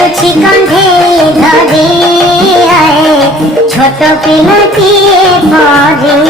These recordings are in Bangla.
খেলুছি কণ্ঠে ধরে ছোট পিলাটি পরে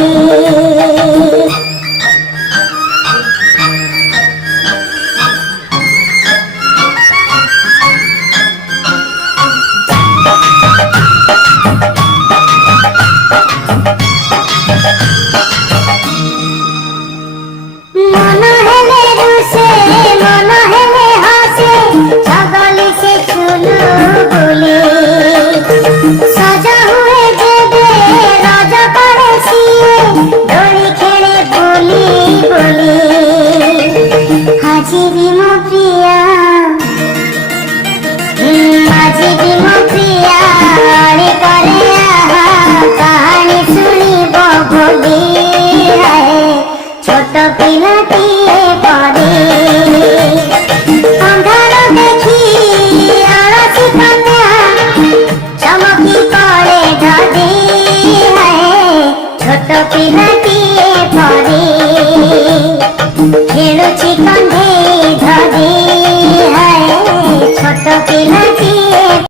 ছোট পিলাটি পরে অন্ধার দেখি আরতি কন্যা চমকি পড়ে ধরে ছোট পিলাটি পরে খেলুছি কণ্ঠে ধরে ছোট পিলাটি